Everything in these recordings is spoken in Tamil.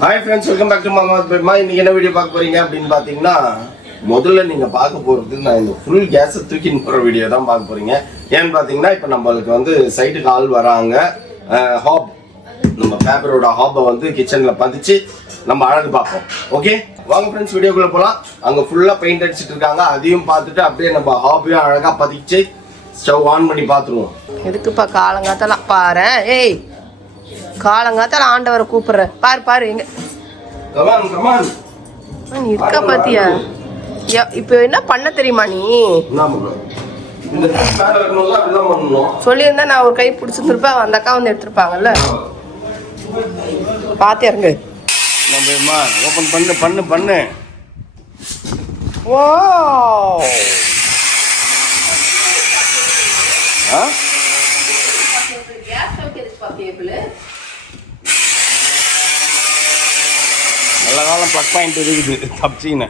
Hi friends, welcome back to மாமாஸ் பெட்மா. இன்னைக்கு என்ன வீடியோ பார்க்க போறீங்க அப்படின்னு பார்த்தீங்கன்னா, முதல்ல நீங்கள் பார்க்க போகிறது நான் இந்த ஃபுல் கேஸை தூக்கின்னு போகிற வீடியோ தான் பார்க்க போறீங்க. ஏன்னு பார்த்தீங்கன்னா, இப்போ நம்மளுக்கு வந்து சைட்டுக்கு ஆள் வராங்க. ஹாப் நம்ம பேப்பரோட ஹாப்பை வந்து கிச்சனில் பதிச்சு நம்ம அழகு பார்ப்போம். ஓகே, வாங்க ஃப்ரெண்ட்ஸ் வீடியோக்குள்ளே போகலாம். அங்கே ஃபுல்லாக பெயிண்ட் அடிச்சுட்டு இருக்காங்க. அதையும் பார்த்துட்டு அப்படியே நம்ம ஹாப்பையும் அழகாக பதிச்சு ஸ்டவ் ஆன் பண்ணி பார்த்துருவோம். எதுக்குப்பா காலங்காத்தலாம் பாரு. ஏய், காலங்காத்தால ஆண்டவரை கூப்பிடுற பாரு பாரு. எங்க நீ இருக்க பாத்தியா? இப்ப என்ன பண்ண தெரியுமா? நீ சொல்லியிருந்தா நான் ஒரு கை பிடிச்சிருப்பேன், அந்த அக்கா வந்து எடுத்திருப்பாங்கல்ல. பாத்தியா இருங்க. ஓபன் பண்ணு பண்ணு பண்ணு. ஓ நல்ல காலம் ப்ளக் பாயிண்ட் இருக்குது தப்பிச்சிங்கண்ணே.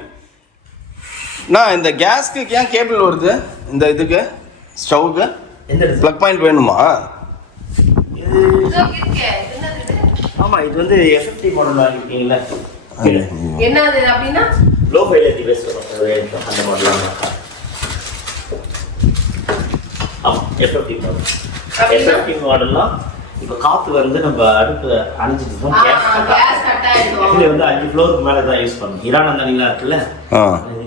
நான் இந்த கேஸ்க்கு ஏன் கேபிள் வருது? இந்த இதுக்கு ஸ்டவ்வுக்கு ப்ளக் பாயிண்ட் வேணுமா? ஆமாம், இது வந்து எஃப்எஃப்டி மாடலாக இருக்கீங்களா? என்னது அப்படின்னா லோ ஃபைல் டிவைஸ் வரும் அந்த மாடலாக. ஆமாம், எஃப்எஃப்டி மாடல். எஃப்எஃப்டி மாடல்லாம் இப்போ காற்று வந்து நம்ம அடுப்பு அணைஞ்சிட்டு ஆக்சுவலி வந்து 5 ஃப்ளோருக்கு மேலே தான் யூஸ் பண்ணணும். ஈரான் அந்த நீங்களா இருக்குல்ல,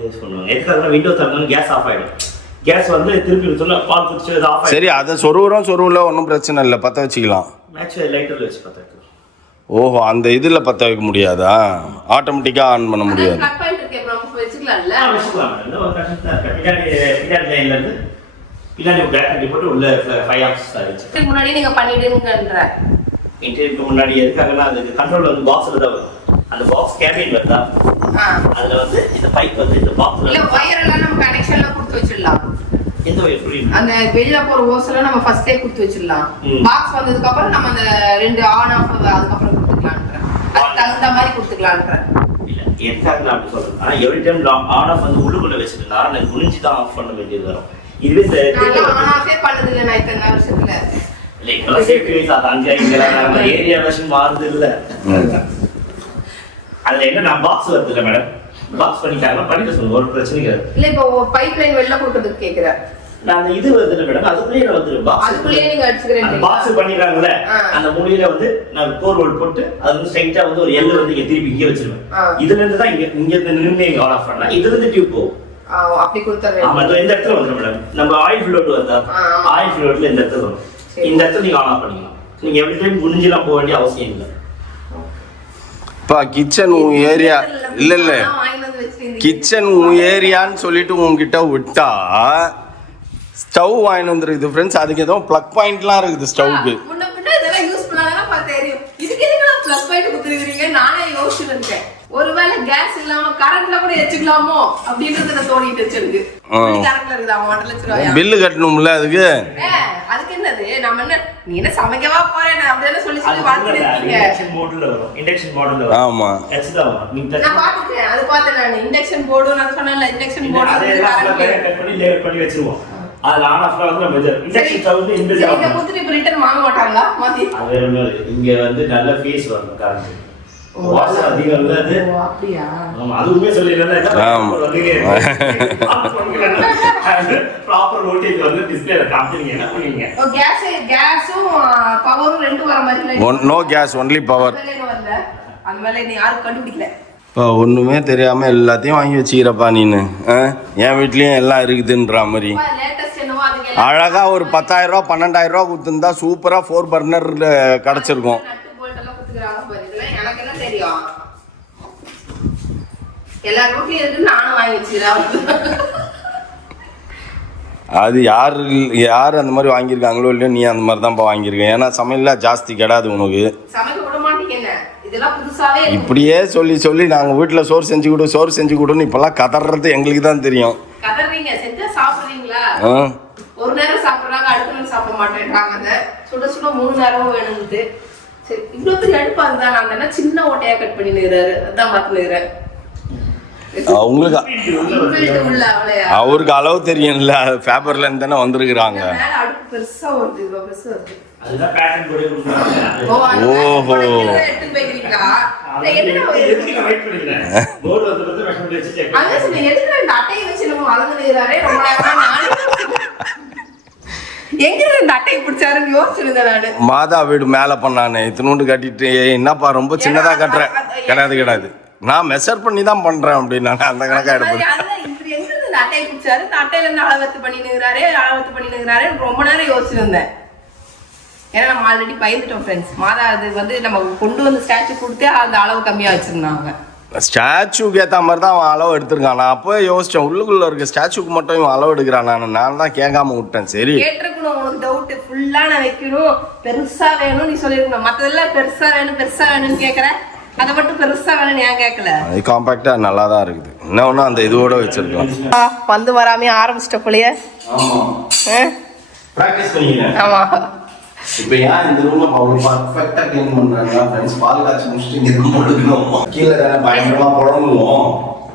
யூஸ் பண்ணுவாங்க. எதுக்காக விண்டோ திறந்தாலும் கேஸ் ஆஃப் ஆகிடும். கேஸ் வந்து திருப்பி சொல்ல பால் குடிச்சு அது ஆஃப். சரி, அதை சொருவில் ஒன்றும் பிரச்சனை இல்லை, பற்ற வச்சுக்கலாம். மேட்ச் லைட்டரில் வச்சு பற்ற வைக்கலாம். ஓஹோ, அந்த இதில் பற்ற வைக்க முடியாதா? ஆட்டோமேட்டிக்காக ஆன் பண்ண முடியாது. பின்னாடி பேட்டரி போட்டு உள்ள 5 ஆம்ப்ஸ் ஆயிடுச்சு. முன்னாடி நீங்க பண்ணிடுங்கன்ற இன்டர்வியூக்கு முன்னாடி எதுக்காகனா அதுக்கு கண்ட்ரோல் வந்து பாக்ஸ்ல தான் வரும். அந்த பாக்ஸ் கேபின் வருதா, அதுல வந்து இந்த பைப் வந்து இந்த பாக்ஸ்ல இல்ல வயர் எல்லாம் நம்ம கனெக்ஷன்ல கொடுத்து வச்சிடலாம். எந்த வயர் புரியுது? அந்த வெளியில போற ஹோஸ் எல்லாம் நம்ம ஃபர்ஸ்டே கொடுத்து வச்சிடலாம். பாக்ஸ் வந்ததுக்கு அப்புறம் நம்ம அந்த 2 ஆன் ஆஃப் அதுக்கு அப்புறம் கொடுத்துக்கலாம்ன்ற. அதுக்கு தகுந்த மாதிரி கொடுத்துக்கலாம்ன்ற. இல்ல எதுக்காக நான் அப்படி சொல்றேன், ஆனா எவ்ரி டைம் ஆன் ஆஃப் வந்து உள்ளுக்குள்ள வச்சிருந்தா நான் குனிஞ்சு தான் ஆஃப் பண்ண வேண்டியது வரும். இதுவே ஆன் ஆஃபே பண்ணது இல்ல நான் இத்தனை வருஷத்துல. இல்ல இப்ப சேஃப்டி வைஸ் அது அங்க இங்க ஏரியா வெர்ஷன் மாறுது இல்ல. அதுல என்ன நான் பாக்ஸ் வருது இல்ல மேடம், பாக்ஸ் பண்ணிட்டாங்க பண்ணிட்டு சொல்லுங்க, ஒரு பிரச்சனை இல்ல. இல்ல இப்போ பைப் லைன் வெளில கொடுக்கிறதுக்கு கேக்குறேன் நான். அந்த இது வருது இல்ல மேடம், அதுக்குள்ளேயே நான் வந்து பாக்ஸ் அதுக்குள்ளேயே நீங்க அடிச்சுக்கிறீங்க. பாக்ஸ் பண்ணிடுறாங்கல்ல, அந்த மூலையில வந்து நான் கோர் வோல்ட் போட்டு அது வந்து ஸ்ட்ரைட்டா வந்து ஒரு எல் வந்து திருப்பி இங்கே வச்சிருவேன். இதுல இருந்து தான் இங்க இருந்து நின்று ஆன் ஆஃப் பண்ணா இதுல இருந்து டியூப் போகும். அப்படி கொடுத்தா ஆமா, இந்த இடத்துல வந்துரும் மேடம். நம்ம ஆயில் ஃப்ளோட் வருதா, ஆயில் ஃப்ளோட்ல இந்த இடத்துல வரும். இந்த இடத்துல நீங்க ஆன் ஆஃப் பண்ணிக்கலாம். நீங்க எவ்ரி டைம் குனிஞ்சலாம் போக வேண்டிய அவசியம் இல்லை. இப்போ கிச்சன் உன் ஏரியா இல்லை இல்லை கிச்சன் உன் ஏரியான்னு சொல்லிட்டு உங்ககிட்ட விட்டா ஸ்டவ் வாங்கிட்டு வந்துருக்குது ஃப்ரெண்ட்ஸ். அதுக்கு ஏதோ ப்ளக் பாயிண்ட்லாம் இருக்குது ஸ்டவ்வுக்கு. நானே யோசிச்சுட்டு இருக்கேன், ஒருவேளை கேஸ் இல்லாம கரண்ட்ல கூட வச்சுக்கலாமோ அப்படின்றது தோணிட்டு வச்சிருக்கு. கரண்ட்ல இருக்குதா 1.5 லட்சம் ரூபாய் பில்லு கட்டணும்ல அதுக்கு. அதுக்கு என்னது, நம்ம என்ன நீ என்ன சமைக்கவா போறேன் அப்படியே சொல்லி பாத்துட்டு இருக்கீங்க. இண்டக்ஷன் மோட்ல வரும், இண்டக்ஷன் மாடல்ல வரும். ஆமா, எச்சதான் நீங்க நான் பாத்துட்டேன், அது பார்த்தேன் நான். இண்டக்ஷன் போர்டு நான் சொன்னேன்ல, இண்டக்ஷன் போர்டு அதெல்லாம் கட் பண்ணி லேயர் பண்ணி வச்சிருவோம். அது ஆன் ஆஃப் வந்து நம்ம இண்டக்ஷன் ஸ்டவ் வந்து இந்த இத குத்துட்டு இப்ப ரிட்டர்ன் வாங்க மாட்டாங்களா மாத்தி? அது ஒண்ணு இங்க வந்து நல்ல ஃபேஸ் வரும் கரண்ட். வாட்ஸ் அதிகம் இல்ல அது. ஓ அப்படியே. ஆமா, அதுவுமே சொல்லிரல. ஆமா, ப்ராப்பர் வோல்டேஜ் வந்து டிஸ்ப்ளேல காமிச்சீங்க. என்ன பண்ணீங்க? ஓ கேஸும் பவரும் ரெண்டும் வர மாதிரி இல்ல. No gas, only power. அந்த வேலை நீ யாரும் கண்டுபிடிக்கல. இப்போ ஒன்றுமே தெரியாமல் எல்லாத்தையும் வாங்கி வச்சுக்கிறப்பா நீனு. என் வீட்லேயும் எல்லாம் இருக்குதுன்ற மாதிரி அழகாக ஒரு 10,000 ரூபா 12,000 ரூபா கொடுத்துருந்தா சூப்பராக 4 பர்னரில் கிடச்சிருக்கும். அது யார் அந்த மாதிரி வாங்கியிருக்காங்களோ இல்லையோ, நீ அந்த மாதிரி தான்ப்பா வாங்கியிருக்க. ஏன்னா சமையல்லாம் ஜாஸ்தி கிடாது உனக்கு. இப்படியே சொல்லி சொல்லி நாங்கள் வீட்டில் சோறு செஞ்சு கொடுன்னு இப்பெல்லாம் கதறது எங்களுக்கு தான் தெரியும். ஒரு நேரம் சாப்பிடுறாங்க, அடுத்த நேரம் சாப்பிட மாட்டேன்றாங்க. சுட சுட 3 நேரமும் வேணும்னு. சரி, இவ்வளோ பெரிய அடுப்பு அதுதான். நான் சின்ன ஓட்டையா கட் பண்ணிடுறாரு, அதான் மாத்தினுக்கிறேன். உங்களுக்கு இன்பில்ட் உள்ள அவளையா அவருக்கு அளவு தெரியும்ல, பேப்பர்ல இருந்து தானே வந்திருக்கிறாங்க. மேல அடுப்பு பெருசா வருது, இவ்வளவு பெருசா வருது. அதுதான் பேட்டர்ன் போட்டு கொடுக்குறாங்க. ஓ அந்த ஓஹோ. எடுத்து போய்க்கிறீங்களா? என்னடா எதுக்கு வெயிட் பண்ணிக்கிறேன்? போர்டு வந்து மெஷர்மென்ட் வச்சு செக் அங்க சொன்ன எதுக்கு இந்த அட்டையை வச்சு நம்ம அளந்துறாரே ரொம்ப நேரமா எங்க இந்த அட்டையை பிடிச்சாருன்னு யோசிச்சிருந்தேன் நானு. மாதா வீடு மேல பண்ணானே இத்தினூண்டு கட்டிட்டு என்னப்பா ரொம்ப சின்னதா கட்டுறேன். கிடையாது நான் மெஷர் பண்ணி தான் பண்றேன் அப்படின்னா அந்த கணக்கா எடுப்பேன். எங்க இந்த அட்டையை பிடிச்சாரு, இந்த அட்டையில இருந்து அளவத்து பண்ணினுங்கிறாரே ரொம்ப நேரம் யோசிச்சிருந்தேன். ஏன்னா நம்ம ஆல்ரெடி பயந்துட்டோம் ஃப்ரெண்ட்ஸ். மாதா அது வந்து நம்ம கொண்டு வந்து ஸ்டாச்சு கொடுத்து அந்த அளவு கம்மியா வச்சிருந்தாங்க. ஸ்டாச்சுக்கு ஏற்ற மாதிரி தான் அவன் அளவு எடுத்திருக்கான். நான் அப்போ யோசிச்சேன் உள்ளுக்குள்ள இருக்க ஸ்டாச்சுக்கு மட்டும் இவன் அளவு எடுக்கிறான். நான் தான் கேட்காம விட்டேன். சரி கேட்டிருக்கணும், உனக்கு டவுட் ஃபுல்லா நான் வைக்கணும், பெருசா வேணும் நீ சொல்லிருக்கணும். மத்ததெல்லாம் பெருசா வேணும்னு கேட்கறேன், அதை மட்டும் பெருசா வேணும்னு ஏன் கேட்கல? அது காம்பாக்டா நல்லா தான் இருக்குது. இன்னொன்னு அந்த இதோட வச்சிருக்கலாம். வந்து வராமே ஆரம்பிச்சிட்ட போலயே. பிராக்டிஸ் பண்ணிக்கிறேன். ஆமா. இப்போ ஏன் இந்த ரூம்ல அவ்வளவு பர்ஃபெக்ட்டா க்ளீன் பண்றாங்கன்னா ஃப்ரெண்ட்ஸ், பால் காய்ச்சி முடிச்சுட்டு இங்க ரூம் போட்டுக்கணும். கீழே தானே பயங்கரமா புடங்குவோம்.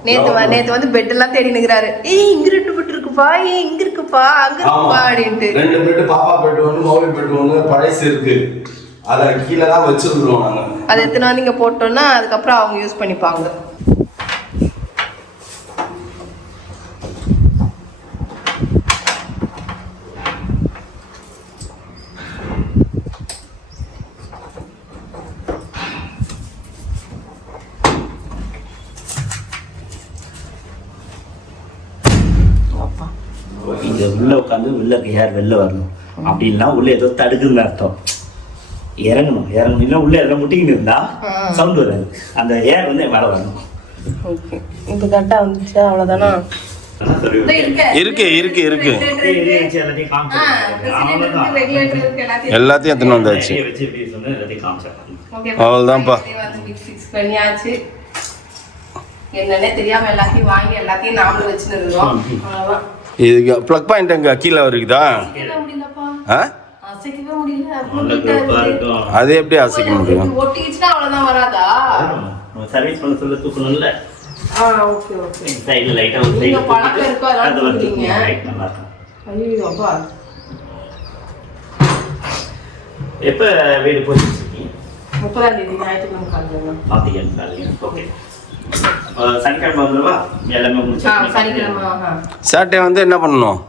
நேத்து வந்து பெட் எல்லாம் தேடி நிக்கிறாரு. ஏய் இங்க ரெண்டு பெட் இருக்குப்பா, இங்க இருக்குப்பா, அங்க இருக்குப்பா அப்படின்ட்டு. 2 பெட், பாப்பா பெட் ஒன்று, மௌலி பெட் ஒன்று பழைசு இருக்கு. அதை கீழே தான் வச்சிருக்கிறோம் நாங்க. அதை எத்தனை வந்து இங்க போட்டோம்னா அதுக்கப்புறம் அவங்க யூஸ் பண்ணிப்பாங்க. இங்க உள்ள உட்காந்து உள்ள ஹேர் வெளில வரணும். அப்படின்னா உள்ள ஏதோ தடுக்குதுன்னு அர்த்தம். இறங்கணும் இல்லை உள்ள எல்லாம் முட்டிக்கிட்டு இருந்தா சவுண்ட் வராது. அந்த ஏர் வந்து மேலே வரணும். ஓகே, இப்போ கரெக்டா வந்துச்சு. அவ்வளவுதானா? இருக்கு எல்லாத்தையும் காமிச்சு எல்லாத்தையும் எத்தனை வந்தாச்சு. அவ்வளவுதான்ப்பா. பண்ணியாச்சு. என்னன்னே தெரியாம எல்லாத்தையும் வாங்கி எல்லாத்தையும் நாமளும் வச்சுன்னு இருக்கோம். அவ்வளவுதான். இதுக்கு ப்ளக் பாயிண்ட் எங்க கீழே இருக்குதா? அசைக்கவே முடியல. அது எப்படி அசைக்க முடியும்? ஒட்டிக்கிச்சுன்னா அவ்வளவுதான் வராதா? சர்வீஸ் பண்ண சொல்ல தூக்கணும்ல. Okay okay. சைடுல லைட்டா ஒரு நீங்க சைடு பழக்கம் இருக்கோ அதான் தூக்குறீங்க. நல்லா இருக்கும். ஐயோ அப்பா. எப்ப வீடு போயிடுச்சு? 30ஆம் தேதி ஞாயிற்றுக்கிழமை காலையில. பாத்தீங்க. ஓகே. சனிக்கிழமை வந்துருவா எல்லாமே முடிச்சு. சனிக்கிழமை. சாட்டர்டே வந்து என்ன பண்ணணும்?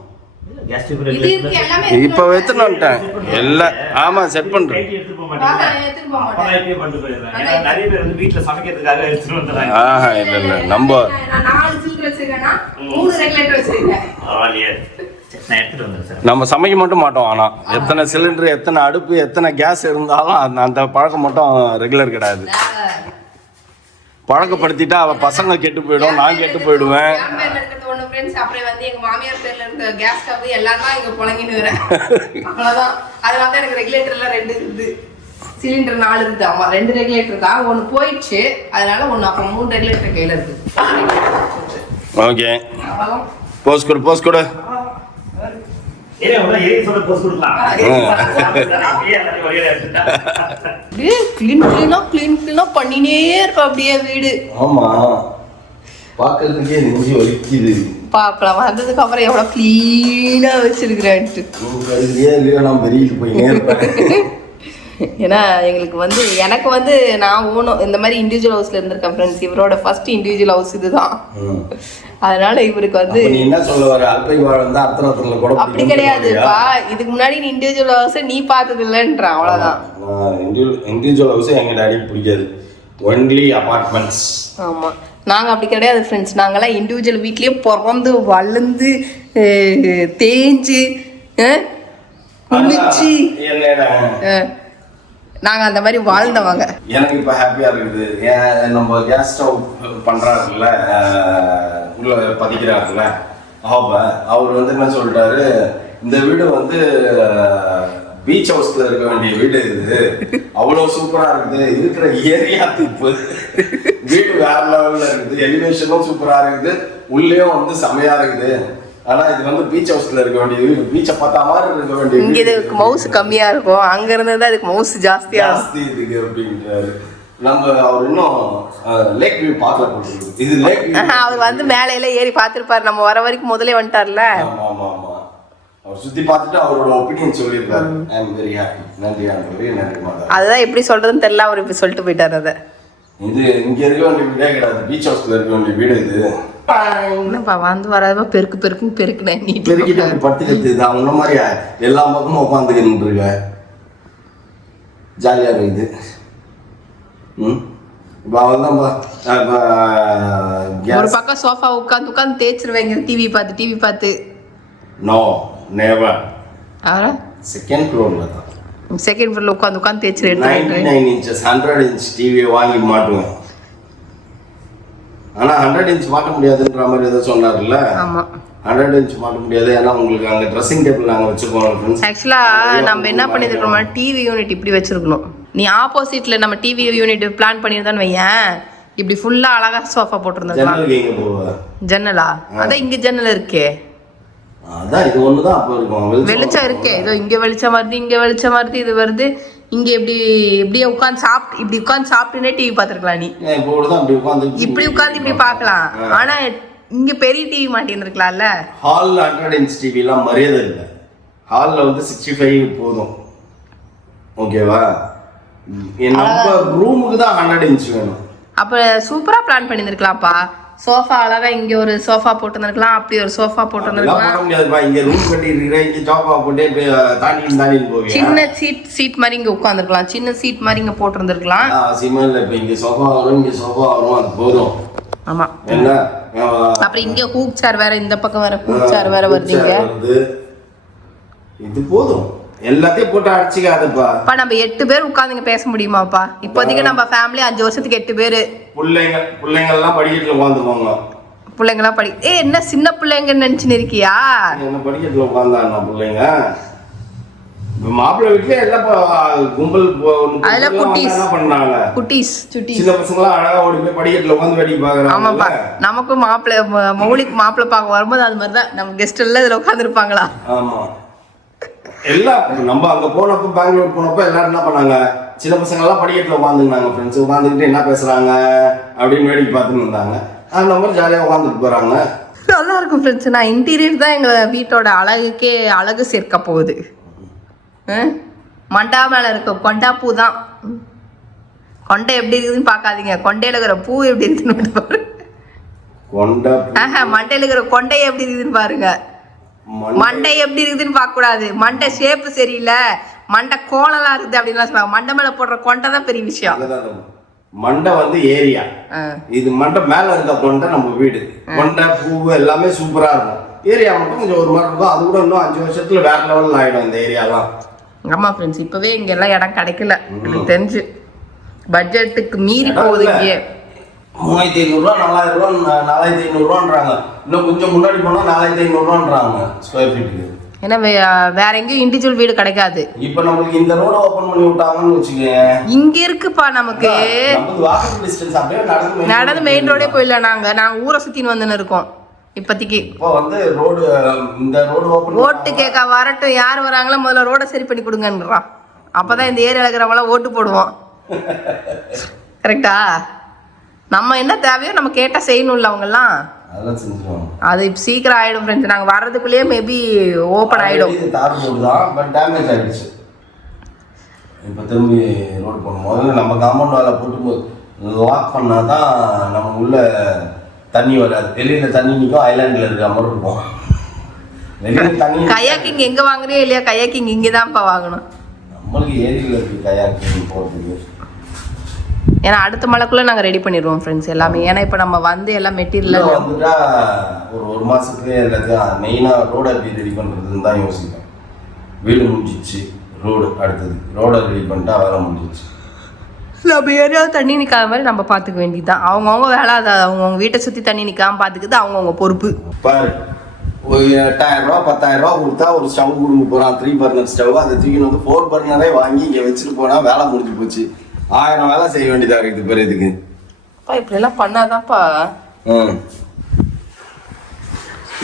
கேஸ் இது இருக்கு எல்லாமே. இப்போ எடுத்துட்டு வந்துட்டேன் எல்லாம். ஆமா செட் பண்றேன். எடுத்துட்டு போக மாட்டேன். எடுத்துட்டு போக மாட்டேன். அப்படியே பண்ணிட்டு போயிடுறேன். ஏன்னா நிறைய பேர் வந்து வீட்ல சமைக்கிறதுக்காக எடுத்துட்டு வந்துறாங்க. இல்ல நம்ம நான் 4 சிலிண்டர் வச்சிருக்கேன்னா 3 ரெகுலேட்டர் வச்சிருக்கேன். பரவாயில்லையே. நான் எடுத்துட்டு வந்துறேன் சார். நம்ம சமைக்க மட்டும் மாட்டோம். ஆனா எத்தனை சிலிண்டர், எத்தனை அடுப்பு, எத்தனை கேஸ் இருந்தாலும் அந்த பழக்கம் மட்டும் ரெகுலர் கிடையாது. பழக்கப்படுத்திட்டா அவ பசங்க கெட்டு போயிடும், நான் கெட்டு போயிடுவேன். அப்புறம் வந்து எங்க மாமியார் பேர்ல இருக்க கேஸ் ஸ்டவ் எல்லாம் தான் இங்க புழங்கின்னு வரேன். அவ்வளவுதான். அதனால தான் எனக்கு ரெகுலேட்டர்ல 2 இருக்குது, சிலிண்டர் 4 இருக்குது. ஆமா 2 ரெகுலேட்டர் தான், 1 போயிடுச்சு. அதனால 1 அப்ப 3 ரெகுலேட்டர் கையில இருக்கு. ஓகே, போஸ்ட் கொடு. கிளீனா பண்ணினே இருப்ப அப்படியே வீடு. ஆமா பாக்கிறதுக்கே நெஞ்சு வலிக்குது. பாக்கலாம் வந்ததுக்கு அப்புறம் எவ்வளவு கிளீனா வச்சிருக்கிறேன்ட்டு. ஏன்னா எங்களுக்கு வந்து எனக்கு வந்து நான் ஓனும் இந்த மாதிரி இண்டிவிஜுவல் ஹவுஸ்ல இருந்திருக்கேன் ஃப்ரெண்ட்ஸ். இவரோட ஃபர்ஸ்ட் இண்டிவிஜுவல் ஹவுஸ் இதுதான். அதனால இவருக்கு வந்து என்ன சொல்ல வர அல்பை வாழ்ந்தா அர்த்தரத்துல கூட அப்படி கிடையாதுப்பா. இதுக்கு முன்னாடி நீ இண்டிவிஜுவல் ஹவுஸ் நீ பார்த்தது இல்லைன்ற அவ்வளவுதான். இண்டிவிஜுவல் ஹவுஸ் எங்க டாடிக்கு பிடிக்காது. Only apartments. ஆமா நாங்கள் அப்படி கிடையாது ஃப்ரெண்ட்ஸ். நாங்கள்லாம் இண்டிவிஜுவல் வீட்லேயே பிறந்து வளர்ந்து தேஞ்சு குளிச்சு நாங்கள் அந்த மாதிரி வாழ்ந்தவங்க. எனக்கு இப்போ ஹாப்பியாக இருக்குது. ஏன் நம்ம கேஸ் ஸ்டவ் பண்ணுறாருல்ல, உள்ள பதிக்கிறாருல்ல அவர் வந்து என்ன சொல்லிட்டாரு, இந்த வீடு வந்து பீச் ஹவுஸ்ல இருக்க வேண்டிய வீடு இது, அவ்வளோ சூப்பராக இருக்குது. இருக்கிற ஏரியா இப்போ வீடு வேற லெவல்ல இருக்குது, எலிவேஷனும் சூப்பரா இருக்குது, உள்ளேயும் வந்து செமையா இருக்குது. ஆனா இது வந்து பீச் ஹவுஸ்ல இருக்க வேண்டிய வீடு, பீச்சை பார்த்தா மாதிரி இருக்க வேண்டிய. இங்க இதுக்கு மவுஸ் கம்மியா இருக்கும், அங்க இருந்தது அதுக்கு மவுஸ் ஜாஸ்தி இருக்கு அப்படின்றாரு. நம்ம அவர் இன்னும் லேக் வியூ பார்க்கல போட்டுருக்கு. இது லேக் வியூ. அவர் வந்து மேலையில ஏறி பார்த்துருப்பாரு, நம்ம வர வரைக்கும் முதலே வந்துட்டார்ல. ஆமா அவர் சுத்தி பார்த்துட்டு அவரோட ஒப்பீனியன் சொல்லியிருக்காரு. ஐ அம் வெரி ஹாப்பி. நன்றி ஆண்டவரே, நன்றி மாதா. அதுதான் எப்படி சொல்றதுன்னு தெரியல, அவர் இப்படி சொல்லிட்டு போயிட்டாரு. அதை இது இங்க இருக்க வேண்டிய வீடே கிடையாது, பீச் ஹவுஸ்ல இருக்க வேண்டிய வீடு இது. என்னப்பா வந்து வராதமா பெருக்குன்னு பெருக்குனேன் நீ பெருக்கிட்டு அப்படி படுத்துக்கிறது இது. அவங்க மாதிரி எல்லா பக்கமும் உட்காந்துக்கிட்டு இருக்க ஜாலியா இருக்குது. இப்போ அவன் தான் ஒரு பக்கம் சோஃபா உட்காந்து தேய்ச்சிருவேங்க டிவி பார்த்து. No never. அவரா செகண்ட் ஃப்ளோர்ல தான், செகண்ட் ஃப்ளோர்ல உட்காந்து தேய்ச்சிரு. 99 inches 100 inch டிவியை வாங்கி மாட்டுவேன். ஆனா 100 inch மாட்ட முடியாதுன்ற மாதிரி ஏதோ சொன்னார்ல. ஆமா 100 inch மாட்ட முடியாது. ஏன்னா உங்களுக்கு அங்க ட்ரெஸ்ஸிங் டேபிள் நாங்க வச்சிருக்கோம் ஃப்ரெண்ட்ஸ். ஆக்சுவலா நம்ம என்ன பண்ணிருக்கோம்னா டிவி யூனிட் இப்படி வச்சிருக்கணும். நீ ஆப்போசிட்ல நம்ம டிவி யூனிட் பிளான் பண்ணிருந்தான்னு வையேன், இப்படி ஃபுல்லா அழகா சோஃபா போட்டுருந்தோம். ஜன்னலா? அதான் இங்க ஜன்னல் இருக்கே, அதான் இது ஒண்ணுதான் அப்ப இருக்கும். வெளிச்சம் இருக்கே, இதோ இங்க வெளிச்சம் வருது, இங்க வெளிச்சம் வருது, இது வருது. இங்க இப்படியே உட்காந்து சாப்பிட்டுனே டிவி பாத்துருக்கலாம். நீ இப்படி உட்காந்து இப்படி பாக்கலாம். ஆனா இங்க பெரிய டிவி மாட்டின்னு இருக்கலாம்ல. ஹால்ல 100 inch டிவி எல்லாம் மரியாதை இல்லை. ஹால்ல வந்து 65 போதும். ஓகேவா? நம்ம ரூமுக்கு தான் 100 inch வேணும். அப்ப சூப்பரா பிளான் பண்ணிருக்கலாம்ப்பா. சோஃபா அழகா இங்க ஒரு சோஃபா போட்டுருக்கலாம், அப்படி ஒரு சோஃபா போட்டுருக்கலாம். இங்க ரூம் கட்டி இருக்கிற, இங்க சோஃபா போட்டு தாண்டி போவீங்க. சின்ன சீட் மாதிரி இங்க உட்கார்ந்துருக்கலாம், சின்ன சீட் மாதிரி இங்க போட்டுருந்துருக்கலாம். சிமெண்ட்ல இப்ப இங்க சோஃபா வரும், இங்க சோஃபா வரும், அது போதும். ஆமா என்ன அப்புறம் இங்க ஹூக் சேர் வேற, இந்த பக்கம் வேற ஹூக் சேர் வேற வருதுங்க. இது போதும், எல்லாத்தையும் போட்டு அடிச்சுக்காதுப்பா. நம்ம 8 பேர் உட்கார்ந்துங்க பேச முடியுமாப்பா? இப்போதைக்கு நம்ம ஃபேமிலி 5 வருஷத்துக்கு 8 பேரு. பிள்ளைங்க எல்லாம் படிக்கட்டுல உட்காந்துக்கோங்க. பிள்ளைங்க எல்லாம் என்ன சின்ன பிள்ளைங்கன்னு நினைச்சுன்னு இருக்கியா? என்ன படிக்கட்டுல உட்கார்ந்தாங்க பிள்ளைங்க? மாப்பிள்ளை வீட்டுல எல்லாம் கும்பல் குட்டீஸ் சின்ன பசங்க எல்லாம் அழகா ஓடி போய் படிக்கட்டுல உட்காந்து வேடிக்கை பாக்குறாங்க. ஆமாப்பா, நமக்கும் மௌலிக்கு மாப்பிள்ளை பார்க்க வரும்போது அது மாதிரிதான் நம்ம கெஸ்ட் எல்லாம் இதுல உட்காந்து இருப்பாங்களா? ஆமா, எல்லாம் நம்ம அங்க போனப்ப, பெங்களூர் போனப்ப எல்லாரும் என்ன பண்ணாங்க, சின்ன பசங்க எல்லாம் படிக்கட்டுல உட்காந்துருந்தாங்க. ஃப்ரெண்ட்ஸ் உட்காந்துக்கிட்டு என்ன பேசுறாங்க அப்படின்னு வேடிக்கை பார்த்துன்னு இருந்தாங்க. அந்த மாதிரி ஜாலியா உட்காந்துட்டு போறாங்க. நல்லா இருக்கும் ஃப்ரெண்ட்ஸ். நான் இன்டீரியர் தான் எங்க வீட்டோட அழகுக்கே அழகு சேர்க்க போகுது. மண்டா மேல இருக்க கொண்டா பூ தான். கொண்டை எப்படி இருக்குதுன்னு பாக்காதீங்க, கொண்டையில இருக்கிற பூ எப்படி இருக்குன்னு பாரு. மண்டையில இருக்கிற கொண்டை எப்படி இருக்குதுன்னு பாருங்க. மண்டை எப்படி இருக்குதுன்னு பார்க்க கூடாது. மண்டை ஷேப்பு சரியில்லை, மண்டை கோலலாம் இருக்குது அப்படின்னு சொல்லுவாங்க. மண்டை மேல போடுற கொண்டை தான் பெரிய விஷயம். மண்டை வந்து ஏரியா, இது மண்டை மேல இருக்க கொண்டை நம்ம வீடு. கொண்டை பூ எல்லாமே சூப்பரா இருக்கும். ஏரியா மட்டும் கொஞ்சம் ஒரு மாதிரி இருக்கும். அது கூட இன்னும் 5 வருஷத்துல வேற லெவல்ல ஆயிடும் இந்த ஏரியாலாம். ஆமா ஃப்ரெண்ட்ஸ், இப்பவே இங்க எல்லாம் இடம் கிடைக்கல எனக்கு தெரிஞ்சு. பட்ஜெட்டுக்கு மீறி போகுது. இங்கே 3500 ரூபா 4000 ரூபா 4500 ரூபான்றாங்க. இன்னும் கொஞ்சம் முன்னாடி போனா 4500 ரூபான்றாங்க ஸ்கொயர் ஃபீட்டுக்கு. ஏன்னா வேற எங்கேயும் இண்டிவிஜுவல் வீடு கிடைக்காது. இப்போ நம்மளுக்கு இந்த ரோட ஓபன் பண்ணி விட்டாங்கன்னு வச்சுக்கோங்க, இங்க இருக்குப்பா நமக்கு வாக்கபிள் டிஸ்டன்ஸ். அப்படியே நடந்து மெயின் ரோடே போயிடலாம். நாங்க ஊரை சுத்தின்னு வந்துன்னு இருக்கோம் இப்போதைக்கு. இப்போ வந்து ரோடு, இந்த ரோடு ஓபன் ஓட்டு கேட்க வரட்டும், யார் வராங்களோ முதல்ல ரோட சரி பண்ணி கொடுங்கன்றான். அப்பதான் இந்த ஏரியாவில் இருக்கிறவங்களாம் ஓட்டு போடுவோம். கரெக்டா? நம்ம என்ன தேவையோ நம்ம கேட்டா செய்யணும்ல அவங்கெல்லாம். அது சீக்கிரம் ஆயிடும் ஃப்ரெண்ட்ஸ். நாங்க வர்றதுக்குள்ளேயே மேபி ஓபன் ஆயிடும். தார் போர்டு தான், பட் டேமேஜ் ஆயிடுச்சு. இப்போ திரும்பி ரோடு போடணும். முதல்ல நம்ம காம்பவுண்ட் வால போட்டு லாக் பண்ணாதான் நம்ம உள்ள தண்ணி வராது. வெளியில தண்ணி நிற்கும், ஐலாண்டில் இருக்க மாதிரி இருக்கும். வெளியில தண்ணி. கயாக்கிங் எங்க வாங்குறியோ இல்லையா, கயாக்கிங் இங்கே தான்ப்பா வாங்கணும். நம்மளுக்கு ஏரியில் இருக்கு கயாக்கிங் போகிறதுக்கு. ஏன்னா அடுத்த மழைக்குள்ள நாங்க ரெடி பண்ணிடுவோம் ஃப்ரெண்ட்ஸ் எல்லாமே. ஏன்னா இப்போ நம்ம வந்து எல்லாம் மெட்டீரியல் வந்துட்டா ஒரு மாசத்துக்கு எல்லாத்தையும் மெயினாக ரோடை எப்படி ரெடி பண்ணுறதுன்னு தான் யோசிப்பேன். வீடு முடிஞ்சிச்சு, ரோடு அடுத்தது. ரோடை ரெடி பண்ணிட்டா வேலை முடிஞ்சிச்சு. நம்ம ஏரியாவில் தண்ணி நிற்காத மாதிரி நம்ம பார்த்துக்க வேண்டியதுதான். அவங்கவுங்க வேலை, அதை அவங்கவுங்க வீட்டை சுற்றி தண்ணி நிற்காம பார்த்துக்குது அவங்கவுங்க பொறுப்பு. பாரு, ஒரு 8000 ரூபா 10,000 ரூபா கொடுத்தா ஒரு ஸ்டவ் கொடுக்க போகிறான், 3 பர்னர் ஸ்டவ். அதை தூக்கின்னு வந்து 4 பர்னரே வாங்கி இங்கே வச்சுட்டு போனால் வேலை முடிஞ்சு போச்சு. 1000 வேலை செய்ய வேண்டியதாக இருக்குது பேர் இதுக்கு. இப்படியெல்லாம் பண்ணாதான்ப்பா.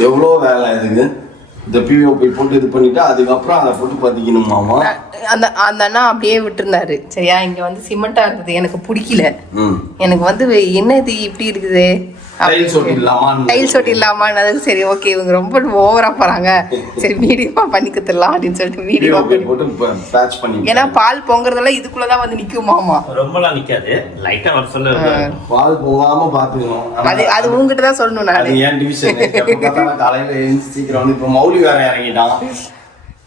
எவ்வளோ வேலை இதுக்கு. இந்த பிஓபி போட்டு இது பண்ணிட்டு அதுக்கப்புறம் அதை போட்டு பதிக்கணுமாமா. அந்த அண்ணா அப்படியே விட்டுருந்தாரு. சரியா, இங்க வந்து சிமெண்டா இருந்தது, எனக்கு பிடிக்கல. எனக்கு வந்து என்ன இது இப்படி இருக்குது, டைல்ஸ் ஒட்டி இல்லாமா. சரி ஓகே, இவங்க ரொம்ப ஓவரா போறாங்க, சரி மீடியமா பண்ணி கொடுத்துடலாம் அப்படின்னு சொல்லிட்டு மீடியமா போட்டு பேட்ச் பண்ணி. ஏன்னா பால் பொங்குறதெல்லாம் இதுக்குள்ளதான் வந்து நிக்குமாமா. ரொம்பலாம் நிக்காது, லைட்டா வர சொல்ல. பால் பொங்காம பாத்துக்கணும். அது உங்ககிட்ட தான் சொல்லணும். நான் ஏன் டிவிஷன் காலையில எழுந்து சீக்கிரம் வந்து இப்ப மௌலி வேற இறங்கிட்டான்.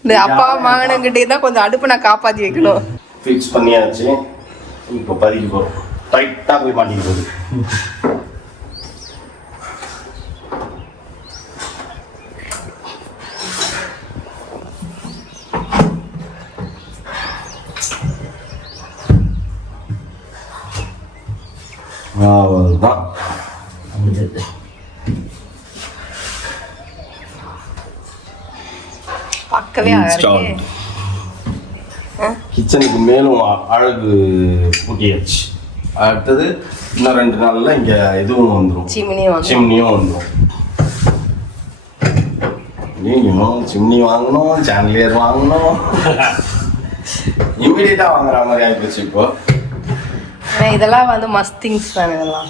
இந்த அப்பா மகனுங்கிட்டே தான் கொஞ்சம் அடுப்பு நான் காப்பாத்தி வைக்கணும். ஃபிக்ஸ் பண்ணியாச்சு, இப்போ பதிக்க போறோம். டைட்டா போய் மாட்டிக்க போகுது. அவ்வளவுதான். பார்க்கவே கிச்சனுக்கு மேலும் அழகு பூட்டியாச்சு. அடுத்தது இன்னும் 2 நாள்ல இங்க இதுவும் வந்துடும், சிம்னியும் வந்துடும். நீங்களும் சிம்னி வாங்கணும், சாண்டிலியர் வாங்கணும், இம்மிடியட்டா வாங்குற மாதிரி ஆயிடுச்சு. இப்போ இதெல்லாம் வந்து மஸ்ட் திங்ஸ் தான். இதெல்லாம்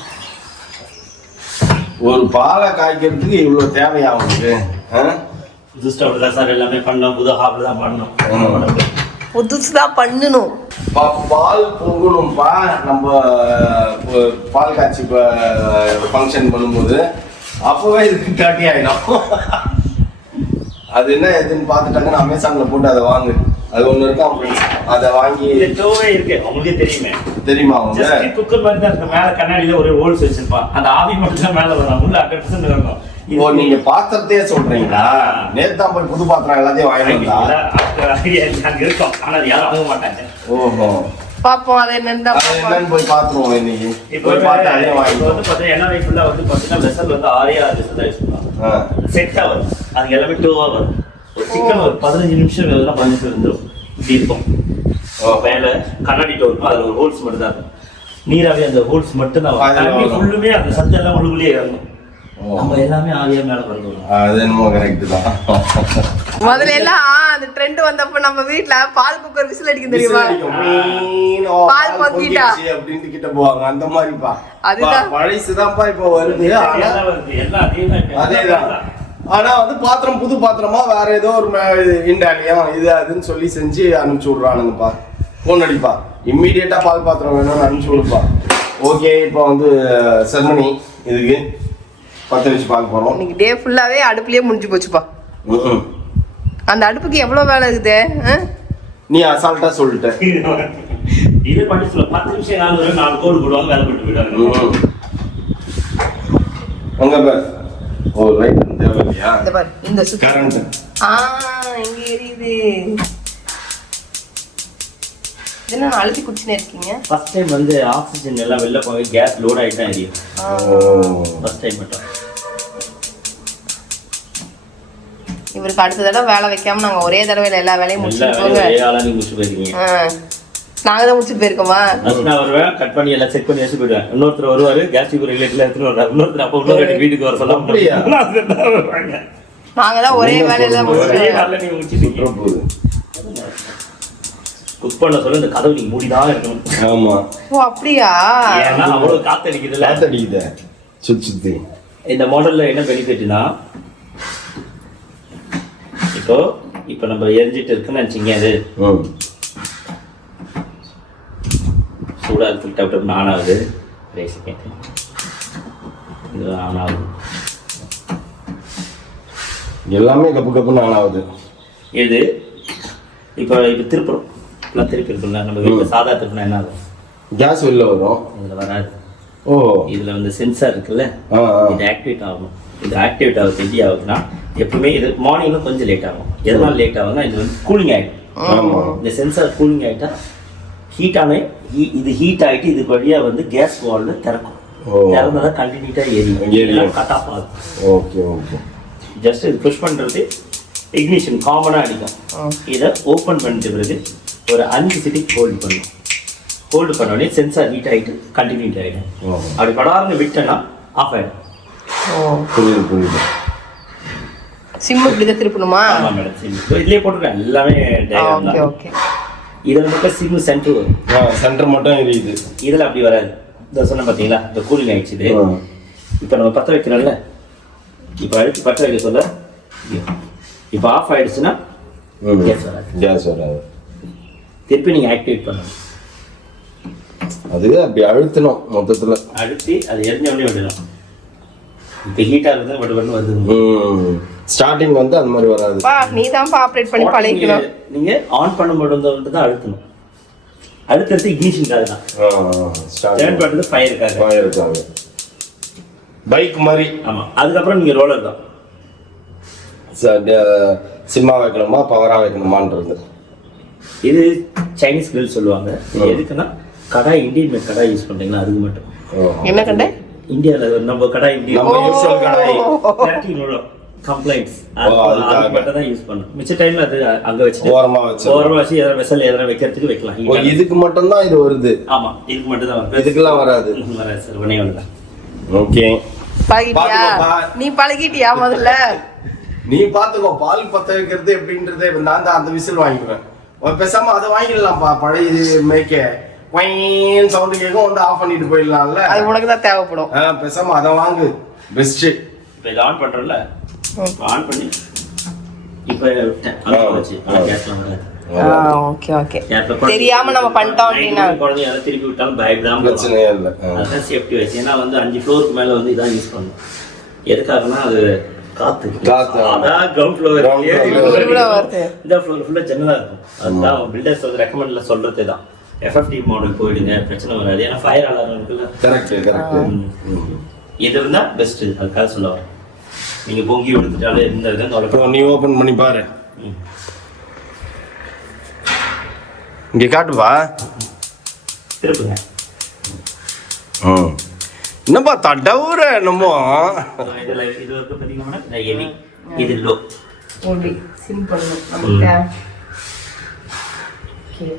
ஒரு பாலை காய்க்கிறதுக்கு இவ்வளவு தேவையா உங்களுக்கு? சார் எல்லாமே பண்ணோம், புது ஹாப்ல தான் பண்ணோம், புதுசுதான் பண்ணணும். பால் பொங்கணும்பா. நம்ம பால் காய்ச்சி ஃபங்க்ஷன் பண்ணும்போது அப்பவே இதுக்கு காட்டி ஆயிடும். அது என்ன எதுன்னு பார்த்துட்டாங்கன்னா அமேசான்ல போட்டு அதை வாங்கு, அது ஒண்ணு இருக்கா அதை வாங்கி. டோவே இருக்கு, உங்களுக்கே தெரியுமே. தெரியுமா? அவங்க குக்கர் மாதிரி தான் இருக்கு, மேல கண்ணாடியில ஒரு ஹோல்ஸ் வச்சிருப்பான், அந்த ஆவி மட்டும் தான் மேல வரும், உள்ள 100% இருக்கும். இப்போ நீங்க பாத்திரத்தையே சொல்றீங்களா? நேத்து தான் போய் புது பாத்திரம் எல்லாத்தையும் வாங்கிட்டீங்களா? இருக்கும், ஆனா அது யாரும் வாங்க மாட்டாங்க. ஓஹோ, பாப்போம் அது என்னன்னு போய் பாத்துருவோம் இன்னைக்கு. இப்போ வந்து பாத்தீங்கன்னா என்ன ஃபுல்லா வந்து பாத்தீங்கன்னா வெசல் வந்து 6 வெசல் தான் யூஸ் பண்ணுவாங்க. செட்டா வரும், அது எல்லாமே 2-ஆ வரும். ஒரு சிக்கன் ஒரு 15 நிமிஷம் வேணும்னா 15 நிமிஷம் வந்துடும். இப்படி இருக்கும். மேல கண்ணாடி டோர் இருக்கும், அதுல ஒரு ஹோல்ஸ் மட்டும் தான் இருக்கும். நீராவே அந்த ஹோல்ஸ் மட்டும் தான் வரும். தண்ணி ஃபுல்லுமே அந்த சத்து எல்லாம் உள்ளுக்குள்ளேயே இறங்கும். நம்ம எல்லாமே ஆவியா மேல வருவோம். அது என்னமோ கரெக்ட் தான். முதல்ல எல்லாம் அந்த ட்ரெண்ட் வந்தப்ப நம்ம வீட்ல பால் குக்கர் விசில் அடிக்கும் தெரியுமா? பால் பொங்கிட்டா அப்படினு கிட்ட போவாங்க. அந்த மாதிரிப்பா. அதுதான் பழைசுதான்ப்பா இப்போ வருது. அதேதான். ஆனா வந்து பாத்திரம் புது பாத்திரமா வேற ஏதோ ஒரு இண்டாலியம் இது அதுன்னு சொல்லி செஞ்சு அனுப்பிச்சு விடுறானுங்கப்பா. போன் அடிப்பா, இம்மீடியட்டா பால் பாத்திரம் வேணும்னு அனுப்பிச்சு விடுப்பா. ஓகே, இப்போ வந்து செர்மனி இதுக்கு 10 வச்சு பார்க்க போறோம். இன்னைக்கு டே ஃபுல்லாவே அடுப்புலயே முடிஞ்சு போச்சுப்பா. அந்த அடுப்புக்கு எவ்வளவு வேலை இருக்குது? நீ அசால்ட்டா சொல்லிட்ட. இது பண்ணி சொல்ல 10 நிமிஷம் 4 கோடு போடுவாங்க, வேலை பண்ணிட்டு போயிடுவாங்க. அங்க பாரு. ஓ ரைட் தேவையா? இந்த பாரு, இந்த கரண்ட் இங்க எரியுது. என்ன அழுத்தி குடிச்சுனே இருக்கீங்க? ஃபர்ஸ்ட் டைம் வந்து ஆக்சிஜன் எல்லாம் வெளில போய் கேஸ் லோட் ஆயிட்டு தான் எரியும். ஃபர்ஸ்ட் டைம் மட்டும். இவருக்கு அடுத்த தடவை வேலை வைக்காம நாங்க ஒரே தடவையில எல்லா வேலையும் முடிச்சுட்டு போங்க. ஒரே ஆளா நீங்க முடிச்சு போயிருக்கீங்க. நாங்க தான் முடிச்சு போயிருக்கோமா? நான் வருவேன், கட் பண்ணி எல்லாம் செக் பண்ணி வச்சு போயிடுவேன். இன்னொருத்தர் வருவாரு, கேஸ் டியூப் ரிலேட்டட்ல எடுத்துட்டு வருவாரு. இன்னொருத்தர் அப்போ இன்னொரு வீட்டுக்கு வர சொல்ல முடியா? நாங்க தான் ஒரே வேலையில முடிச்சிட்டு போகுது. குக் பண்ண சொல்ல இந்த கதவு நீங்க மூடிதான் இருக்கணும். ஆமா. ஓ அப்படியா? ஏன்னா அவ்வளவு காத்தடிக்குதுல்ல. காத்தடிக்குது சுத்தி. இந்த மாடல்ல என்ன பெனிஃபிட்னா, இப்போ நம்ம எரிஞ்சிட்டு இருக்குன்னு நினைச்சீங்க, அது சூடா இருக்கு. டப் ஆன் ஆகுது, இது ஆன் ஆகுது, எல்லாமே கப்பு கப்புன்னு ஆன் ஆகுது. இது இப்போ திருப்புறோம், இப்பெல்லாம் திருப்பி இருக்குல்ல, நம்ம வீட்டில் சாதா திருப்பினா என்ன ஆகும்? கேஸ் வெளில வரும், இதில் வராது. ஓ, இதில் வந்து சென்சார் இருக்குல்ல, இது ஆக்டிவேட் ஆகும். இது ஆக்டிவேட் ஆகுது எப்படி ஆகுதுன்னா, எப்பவுமே இது மார்னிங்லும் கொஞ்சம் லேட் ஆகும். எதனால லேட் ஆகுதுன்னா, இது வந்து கூலிங் ஆகிடும். இந்த சென்சார் கூலிங் ஆகிட்டா ஹீட் ஆனே, இது ஹீட் ஆகிட்டு இதுக்கு வழியாக வந்து கேஸ் வால்வு திறக்கும். திறந்தாதான் கண்டினியூட்டாக எரியும், கட் ஆஃப் ஆகும். Okay okay. ஜஸ்ட் இது புஷ் பண்ணுறது இக்னிஷன் காமனாக அடிக்கும். இதை ஓப்பன் பண்ணிட்டு பிறகு ஒரு 5 செகண்ட் ஹோல்டு பண்ணும். ஹோல்டு பண்ணோடனே சென்சார் ஹீட் ஆகிட்டு கண்டினியூட் ஆகிடும். அப்படி படார்னு விட்டேன்னா ஆஃப் ஆகிடும். புரியுது புரியுது. சிம் இப்படி தான் திருப்பணுமா? ஆமா மேடம் சிம் இதுலயே போட்டுருக்கேன் எல்லாமே டயக்ராம் ஓகே தான். ஓகே. இதுல மட்டும் சிம் சென்டர் வரும். சென்டர் மட்டும் இது. இதுல அப்படி வராது. இந்த சொன்ன பாத்தீங்களா இந்த கூலிங் ஆயிடுச்சு இது. இப்போ நம்ம பற்ற வைக்கிறோம்ல, இப்போ அழுத்தி பற்ற வைக்க சொல்ல இப்போ ஆஃப் ஆயிடுச்சுன்னா கேஸ் வராது. திருப்பி நீங்க ஆக்டிவேட் பண்ணணும். அது அப்படி அழுத்தணும் மொத்தத்துல. அழுத்தி அது எரிஞ்ச உடனே விடணும். இப்போ ஹீட்டா இருந்தா விட்டு வருது. ஸ்டார்டிங் வந்து அந்த மாதிரி வராது. பா நீ தான் ஆப்ரேட் பண்ணி பழகிக்கணும். நீங்க ஆன் பண்ணும்போது தான் அழுத்தணும். அடுத்தடுத்து இக்னிஷனுக்காக தான். டர்ன் பண்றது ஃபயருக்காக. பைக் மாதிரி. ஆமா. அதுக்கப்புறம் நீங்க ரோலர் தான். சிம்மா வைக்கணுமா பவரா வைக்கணுமான்றது. இது சைனீஸ் கிரில் சொல்லுவாங்க. எதுக்குன்னா கடாய் இந்தியன் மேட் கடாய் யூஸ் பண்றீங்களா அதுக்கு மட்டும். என்ன கண்டே? இந்தியால நம்ம கடாய் நம்ம யூசுவல் கடாய் கம்ப்ளைண்ட்ஸ் அது மட்டும் தான் யூஸ் பண்ணணும். மிச்ச டைம்ல அது அங்க வச்சு ஓரமா வச்சு எதனா வெசல் எதனா வைக்கிறதுக்கு வைக்கலாம். இதுக்கு மட்டும் தான் இது வருது. ஆமா இதுக்கு மட்டும் தான் வருது. இதுக்கெல்லாம் வராது. வராது சார். உடனே வந்துடலாம். ஓகே. பழகிட்டியா? நீ பழகிட்டியா முதல்ல? நீ பாத்துக்கோ பால் பத்த வைக்கிறது எப்படின்றதே நான் தான் அந்த விசில் வாங்கிக்குவேன். பேசாம அதை வாங்கிடலாம்ப்பா. பழைய மேய்க்க குயின் சவுண்ட் கேட்கும் வந்து ஆஃப் பண்ணிட்டு போயிடலாம்ல. அது உனக்கு தான் தேவைப்படும். பேசாம அதை வாங்கு பெஸ்ட். இப்போ இதை ஆன் பண்றோம்ல, ஆன் பண்ணி இப்போ வச்சு கேஸ்லாம் வராது. Okay okay. தெரியாம நம்ம பண்ணிட்டோம் அப்படின்னா குழந்தை அதை திருப்பி விட்டாலும் பயப்படாம பிரச்சனையே இல்லை. அதான் சேஃப்டி வச்சு. ஏன்னா வந்து 5 ஃப்ளோருக்கு மேல வந்து இதான் யூஸ் பண்ணணும். எதுக்காகனா அது காத்து அதான் கிரவுண்ட் ஃப்ளோர் இந்த ஃப்ளோர் ஃபுல்லா ஜன்னலா இருக்கும். அதுதான் பில்டர்ஸ் வந்து ரெக்கமெண்ட்ல சொல்றதே தான். FFT மாடல் போயிடுங்க பிரச்சனை வராது. ஏன்னா ஃபயர் அலாரம் இருக்குல்ல. கரெக்ட். இது இருந்தா பெஸ்ட். அதுக்காக சொல்ல வரேன். நீங்க பொங்கி எடுத்துட்டாலே இந்த இதை நீ ஓபன் பண்ணி பாரு. இங்க காட்டுவா திருப்புங்க. என்னப்பா தடவுற என்னமோ. இதுல இது வந்து பாத்தீங்கன்னா இந்த ஹெவி இது லோ. ஓடி சிம் பண்ணனும் நமக்கு. ஓகே.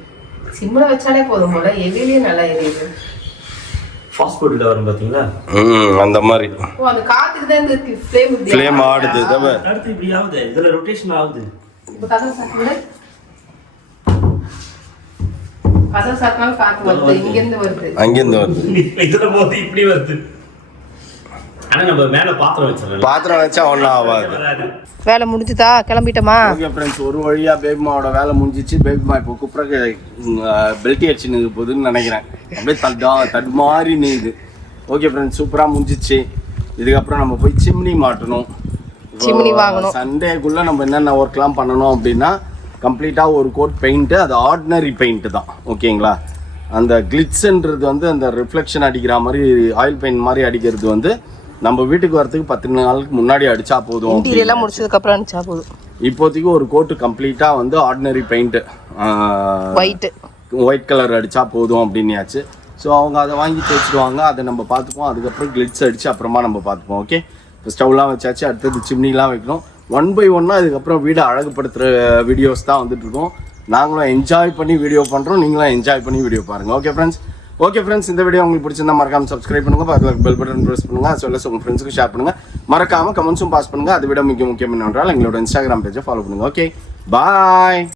சிம்ல வச்சாலே போதும் போல. ஹெவிலே நல்லா எரியுது. ஃபாஸ்ட் ஃபுட்ல வரும் பாத்தீங்களா? அந்த மாதிரி. ஓ அந்த காத்துக்கு தான் இந்த ஃப்ளேம் ஆடுது. அடுத்து இப்படி ஆகுது. இதுல ரொட்டேஷன் ஆகுது. இப்போ கதவு சாத்துங்க. கதவு சாத்தினாலும் காத்து வருது. இங்கிருந்து வருது. அங்கிருந்து வருது. இதுல போது இப்படி வருது. ஆனா நம்ம மேல பாத்திரம் வச்சிரலாம். பாத்திரம் வச்சா ஒண்ணும் ஆகாது. வேலை முடிஞ்சுதா? கிளம்பிட்டோமா? ஓகே ஃப்ரெண்ட்ஸ், ஒரு வழியா பேபிமாவோட வேலை முடிஞ்சிச்சு. பேபிமா இப்போ குப்புறக்கு பெல்ட்டி அடிச்சு நிற்க போகுதுன்னு நினைக்கிறேன். அப்படியே தடுமாறி நிற்குது. ஓகே ஃப்ரெண்ட்ஸ், சூப்பராக முடிஞ்சிச்சு. இதுக்கப்புறம் நம்ம போய் சிம்னி மாட்டணும். சிம்னி வாங்கணும். சண்டேக்குள்ளே நம்ம என்னென்ன ஒர்க்லாம் பண்ணணும் அப்படின்னா கம்ப்ளீட்டாக ஒரு கோட் பெயிண்ட்டு. அது ஆர்டினரி பெயிண்ட்டு தான். ஓகேங்களா? அந்த கிளிட்ஸ்ன்றது வந்து அந்த ரிஃப்ளெக்ஷன் அடிக்கிற மாதிரி ஆயில் பெயிண்ட் மாதிரி அடிக்கிறது வந்து நம்ம வீட்டுக்கு வரதுக்கு 10 நாளுக்கு முன்னாடி அடிச்சா போதும். இன்டீரியர்லாம் முடிச்சதுக்கு அப்புறம் அடிச்சா போதும். இப்போதைக்கு ஒரு கோட்டு கம்ப்ளீட்டா வந்து ஆர்டினரி பெயிண்ட் ஒயிட் கலர் அடிச்சா போதும் அப்படின்னியாச்சு. ஸோ அவங்க அதை வாங்கி தேய்ச்சிடுவாங்க. அதை நம்ம பார்த்துப்போம். அதுக்கப்புறம் கிளிட்ஸ் அடிச்சு அப்புறமா நம்ம பார்த்துப்போம். ஓகே, இப்போ ஸ்டவ்லாம் வச்சாச்சு. அடுத்தது சிம்னிலாம் வைக்கணும். 1 by 1 இதுக்கப்புறம் வீடை அழகுபடுத்துகிற வீடியோஸ் தான் வந்துட்டு இருக்கோம். நாங்களும் என்ஜாய் பண்ணி வீடியோ பண்ணுறோம். நீங்களும் என்ஜாய் பண்ணி வீடியோ பாருங்கள். ஓகே ஃப்ரெண்ட்ஸ், இந்த வீடியோ உங்களுக்கு பிடிச்சிருந்தா மறக்காம சப்ஸ்கிரைப் பண்ணுங்க. அதில் பெல் பட்டன் ப்ரெஸ் பண்ணுங்க. அது சொல்ல உங்கள் ஃப்ரெண்ட்ஸுக்கு ஷேர் பண்ணுங்க. மறக்காம கமெண்ட்ஸும் பாஸ் பண்ணுங்க. அதை விட முக்கியம் என்னவென்றால் எங்களோட இன்ஸ்டாகிராம் பேஜை ஃபாலோ பண்ணுங்க. ஓகே, பாய்.